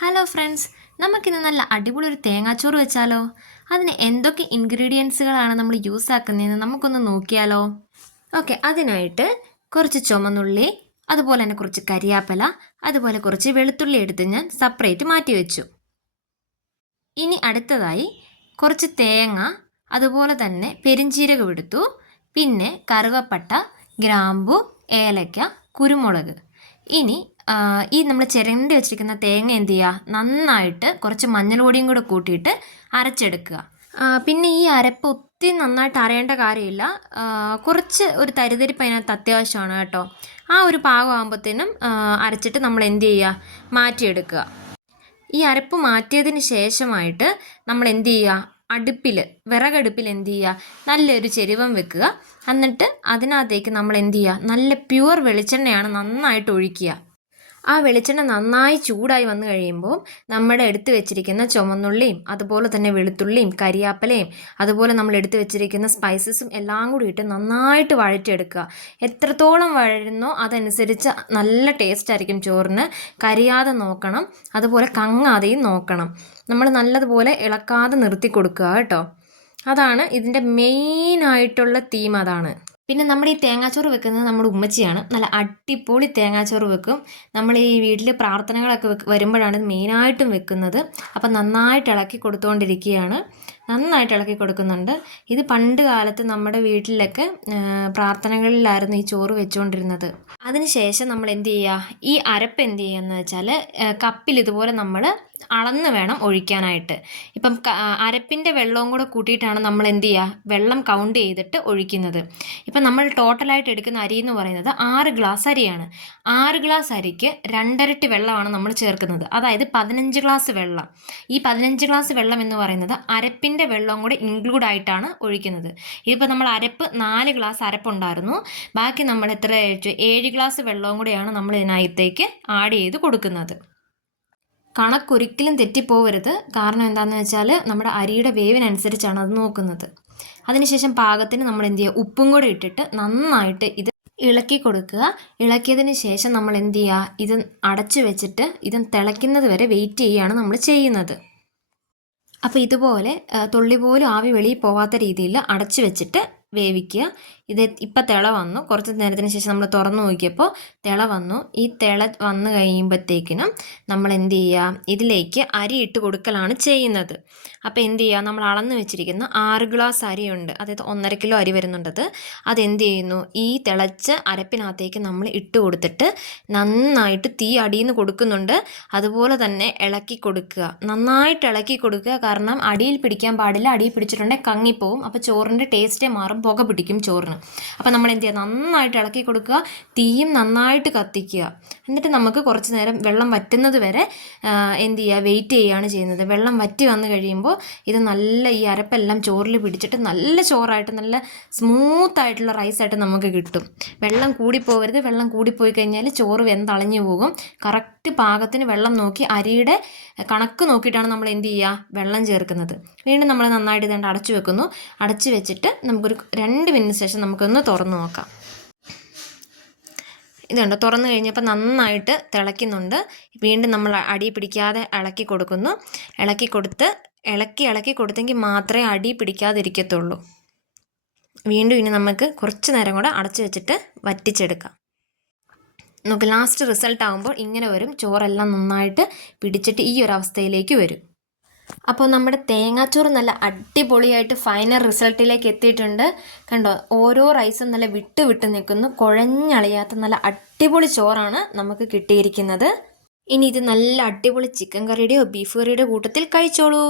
Hello friends, നമുക്കിന്ന് നല്ല അടിപൊളി ഒരു തേങ്ങാച്ചോറ് വെച്ചാലോ? അതിന് എന്തൊക്കെ ഇൻഗ്രീഡിയൻസുകളാണ് നമ്മൾ യൂസ് ആക്കുന്നതെന്ന് നമുക്കൊന്ന് നോക്കിയാലോ? ഓക്കെ, അതിനായിട്ട് കുറച്ച് ചുമന്നുള്ളി, അതുപോലെ തന്നെ കുറച്ച് കരിയാപ്പല, അതുപോലെ കുറച്ച് വെളുത്തുള്ളി എടുത്ത് ഞാൻ സെപ്പറേറ്റ് മാറ്റി വെച്ചു. ഇനി അടുത്തതായി കുറച്ച് തേങ്ങ, അതുപോലെ തന്നെ പെരിഞ്ചീരകം എടുത്തു. പിന്നെ കറുവപ്പട്ട, ഗ്രാമ്പു, ഏലക്ക, കുരുമുളക്. ഇനി ഈ നമ്മൾ ചിരണ്ടി വെച്ചിരിക്കുന്ന തേങ്ങ എന്ത് ചെയ്യുക, നന്നായിട്ട് കുറച്ച് മഞ്ഞൾപ്പൊടിയും കൂടെ കൂട്ടിയിട്ട് അരച്ചെടുക്കുക. പിന്നെ ഈ അരപ്പ് ഒത്തിരി നന്നായിട്ട് അരയേണ്ട കാര്യമില്ല, കുറച്ച് ഒരു തരിതരിപ്പ് അതിനകത്ത് അത്യാവശ്യമാണ് കേട്ടോ. ആ ഒരു പാകമാകുമ്പോഴത്തേനും അരച്ചിട്ട് നമ്മൾ എന്ത് ചെയ്യുക, മാറ്റിയെടുക്കുക. ഈ അരപ്പ് മാറ്റിയതിന് ശേഷമായിട്ട് നമ്മൾ എന്ത് ചെയ്യുക, വിറകടുപ്പിൽ എന്ത് ചെയ്യുക, നല്ലൊരു ചെരുവം വെക്കുക. എന്നിട്ട് അതിനകത്തേക്ക് നമ്മൾ എന്ത് ചെയ്യുക, നല്ല പ്യുവർ വെളിച്ചെണ്ണയാണ് നന്നായിട്ട് ഒഴിക്കുക. ആ വെളിച്ചെണ്ണ നന്നായി ചൂടായി വന്നു കഴിയുമ്പോൾ നമ്മുടെ എടുത്തു വെച്ചിരിക്കുന്ന ചുമന്നുള്ളിയും, അതുപോലെ തന്നെ വെളുത്തുള്ളിയും, കരിയാപ്പലയും, അതുപോലെ നമ്മൾ എടുത്തു വെച്ചിരിക്കുന്ന സ്പൈസസും എല്ലാം കൂടി ഇട്ട് നന്നായിട്ട് വഴറ്റിയെടുക്കുക. എത്രത്തോളം വഴരുന്നോ അതനുസരിച്ച് നല്ല ടേസ്റ്റ് ആയിരിക്കും ചോറിന്. കരിയാതെ നോക്കണം, അതുപോലെ കങ്ങാതെയും നോക്കണം. നമ്മൾ നല്ലതുപോലെ ഇളക്കാതെ നിർത്തി കൊടുക്കുക കേട്ടോ. അതാണ് ഇതിൻ്റെ മെയിനായിട്ടുള്ള തീം, അതാണ്. പിന്നെ നമ്മുടെ ഈ തേങ്ങാച്ചോറ് വെക്കുന്നത് നമ്മുടെ ഉമ്മച്ചിയാണ്. നല്ല അടിപൊളി തേങ്ങാച്ചോറ് വെക്കും. നമ്മൾ ഈ വീട്ടിൽ പ്രാർത്ഥനകളൊക്കെ വരുമ്പോഴാണ് ഇത് മെയിനായിട്ടും വെക്കുന്നത്. അപ്പം നന്നായിട്ട് ഇളക്കി കൊടുത്തുകൊണ്ടിരിക്കുകയാണ്, നന്നായിട്ട് ഇളക്കി കൊടുക്കുന്നുണ്ട്. ഇത് പണ്ട് കാലത്ത് നമ്മുടെ വീട്ടിലൊക്കെ പ്രാർത്ഥനകളിലായിരുന്നു ഈ ചോറ് വെച്ചുകൊണ്ടിരുന്നത്. അതിനുശേഷം നമ്മൾ എന്ത് ചെയ്യുക, ഈ അരപ്പ് എന്ത് ചെയ്യുക എന്ന് വെച്ചാൽ കപ്പിൽ ഇതുപോലെ നമ്മൾ അളന്ന് വേണം ഒഴിക്കാനായിട്ട്. ഇപ്പം അരപ്പിൻ്റെ വെള്ളവും കൂടെ കൂട്ടിയിട്ടാണ് നമ്മൾ എന്ത് ചെയ്യുക, വെള്ളം കൗണ്ട് ചെയ്തിട്ട് ഒഴിക്കുന്നത്. ഇപ്പം നമ്മൾ ടോട്ടലായിട്ട് എടുക്കുന്ന അരി എന്ന് പറയുന്നത് 6 ഗ്ലാസ് അരിയാണ്. 6 ഗ്ലാസ് അരിക്ക് 2 ഇരട്ടി വെള്ളമാണ് നമ്മൾ ചേർക്കുന്നത്, അതായത് 15 ഗ്ലാസ് വെള്ളം. ഈ 15 ഗ്ലാസ് വെള്ളം എന്ന് പറയുന്നത് അരപ്പിൻ്റെ വെള്ളവും കൂടെ ഇൻക്ലൂഡ് ആയിട്ടാണ് ഒഴിക്കുന്നത്. ഇതിപ്പോൾ നമ്മൾ അരപ്പ് 4 ഗ്ലാസ് അരപ്പുണ്ടായിരുന്നു, ബാക്കി നമ്മൾ എത്ര 7 ഗ്ലാസ് വെള്ളവും കൂടെയാണ് നമ്മൾ ഇതിനകത്തേക്ക് ആഡ് ചെയ്ത് കൊടുക്കുന്നത്. കണക്കൊരിക്കലും തെറ്റിപ്പോവരുത്, കാരണം എന്താണെന്ന് വെച്ചാൽ നമ്മുടെ അരിയുടെ വേവിനനുസരിച്ചാണ് അത് നോക്കുന്നത്. അതിനുശേഷം പാകത്തിന് നമ്മൾ എന്ത് ചെയ്യുക, ഉപ്പും കൂടെ ഇട്ടിട്ട് നന്നായിട്ട് ഇത് ഇളക്കി കൊടുക്കുക. ഇളക്കിയതിന് ശേഷം നമ്മൾ എന്ത് ചെയ്യുക, ഇത് അടച്ചു വെച്ചിട്ട് ഇത് തിളയ്ക്കുന്നത് വരെ വെയിറ്റ് ചെയ്യുകയാണ് നമ്മൾ ചെയ്യുന്നത്. അപ്പോൾ ഇതുപോലെ തുള്ളി പോലും ആവി വെളിയിൽ പോവാത്ത രീതിയിൽ അടച്ചു വെച്ചിട്ട് വേവിക്കുക. ഇത് ഇപ്പം തിള വന്നു, കുറച്ച് നേരത്തിന് ശേഷം നമ്മൾ തുറന്നു നോക്കിയപ്പോൾ തിള വന്നു. ഈ തിള വന്നു കഴിയുമ്പോഴത്തേക്കിനും നമ്മൾ എന്ത് ചെയ്യുക, ഇതിലേക്ക് അരി ഇട്ട് കൊടുക്കലാണ് ചെയ്യുന്നത്. അപ്പോൾ എന്ത് ചെയ്യുക, നമ്മൾ അളന്ന് വെച്ചിരിക്കുന്ന 6 ഗ്ലാസ് അരിയുണ്ട്, അതായത് 1.5 കിലോ അരി വരുന്നുണ്ടത്. അതെന്ത് ചെയ്യുന്നു, ഈ തിളച്ച അരപ്പിനകത്തേക്ക് നമ്മൾ ഇട്ട് കൊടുത്തിട്ട് നന്നായിട്ട് തീ അടിയിൽ നിന്ന് കൊടുക്കുന്നുണ്ട്. അതുപോലെ തന്നെ ഇളക്കി കൊടുക്കുക, നന്നായിട്ട് ഇളക്കി കൊടുക്കുക. കാരണം അടിയിൽ പിടിക്കാൻ പാടില്ല, അടിയിൽ പിടിച്ചിട്ടുണ്ടെങ്കിൽ കങ്ങിപ്പോവും. അപ്പോൾ ചോറിൻ്റെ ടേസ്റ്റേ മാറും, പുക പിടിക്കും ചോറിന്. അപ്പോൾ നമ്മൾ എന്ത് ചെയ്യുക, നന്നായിട്ട് ഇളക്കി കൊടുക്കുക, തീയും നന്നായിട്ട് കത്തിക്കുക. എന്നിട്ട് നമുക്ക് കുറച്ച് നേരം വെള്ളം വറ്റുന്നത് വരെ എന്ത് ചെയ്യുക, വെയിറ്റ് ചെയ്യുകയാണ് ചെയ്യുന്നത്. വെള്ളം വറ്റി വന്നു കഴിയുമ്പോൾ ഇത് നല്ല ഈ അരപ്പെല്ലാം ചോറിൽ പിടിച്ചിട്ട് നല്ല ചോറായിട്ട്, നല്ല സ്മൂത്തായിട്ടുള്ള റൈസായിട്ട് നമുക്ക് കിട്ടും. വെള്ളം കൂടിപ്പോകരുത്, വെള്ളം കൂടിപ്പോയി കഴിഞ്ഞാൽ ചോറ് വെന്തളഞ്ഞു പോകും. കറക്റ്റ് പാകത്തിന് വെള്ളം നോക്കി അരിയുടെ കണക്ക് നോക്കിയിട്ടാണ് നമ്മൾ എന്ത് ചെയ്യുക, വെള്ളം ചേർക്കുന്നത്. വീണ്ടും നമ്മൾ നന്നായിട്ട് ഇതുകൊണ്ട് അടച്ചു വെക്കുന്നു. അടച്ചു വെച്ചിട്ട് നമുക്കൊരു 2 മിനിറ്റ് ശേഷം നമുക്കൊന്ന് തുറന്നു നോക്കാം. ഇതുണ്ട്, തുറന്നു കഴിഞ്ഞപ്പോൾ നന്നായിട്ട് തിളയ്ക്കുന്നുണ്ട്. വീണ്ടും നമ്മൾ അടി പിടിക്കാതെ ഇളക്കി കൊടുക്കുന്നു. ഇളക്കി കൊടുത്തെങ്കിൽ മാത്രമേ അടി പിടിക്കാതിരിക്കത്തുള്ളൂ. വീണ്ടും ഇനി നമുക്ക് കുറച്ച് നേരം കൂടെ അടച്ചു വെച്ചിട്ട് വറ്റിച്ചെടുക്കാം. നമുക്ക് ലാസ്റ്റ് റിസൾട്ട് ആകുമ്പോൾ ഇങ്ങനെ വരും, ചോറെല്ലാം നന്നായിട്ട് പിടിച്ചിട്ട് ഈ ഒരു അവസ്ഥയിലേക്ക് വരും. അപ്പോൾ നമ്മുടെ തേങ്ങാച്ചോറ് നല്ല അടിപൊളിയായിട്ട് ഫൈനൽ റിസൾട്ടിലേക്ക് എത്തിയിട്ടുണ്ട്. കണ്ടോ, ഓരോ റൈസും നല്ല വിട്ട് നിൽക്കുന്നു, കുഴഞ്ഞളിയാത്ത നല്ല അടിപൊളി ചോറാണ് നമുക്ക് കിട്ടിയിരിക്കുന്നത്. ഇനി ഇത് നല്ല അടിപൊളി ചിക്കൻ കറിയുടെയോ ബീഫ് കറിയുടെയോ കൂട്ടത്തിൽ കഴിച്ചോളൂ.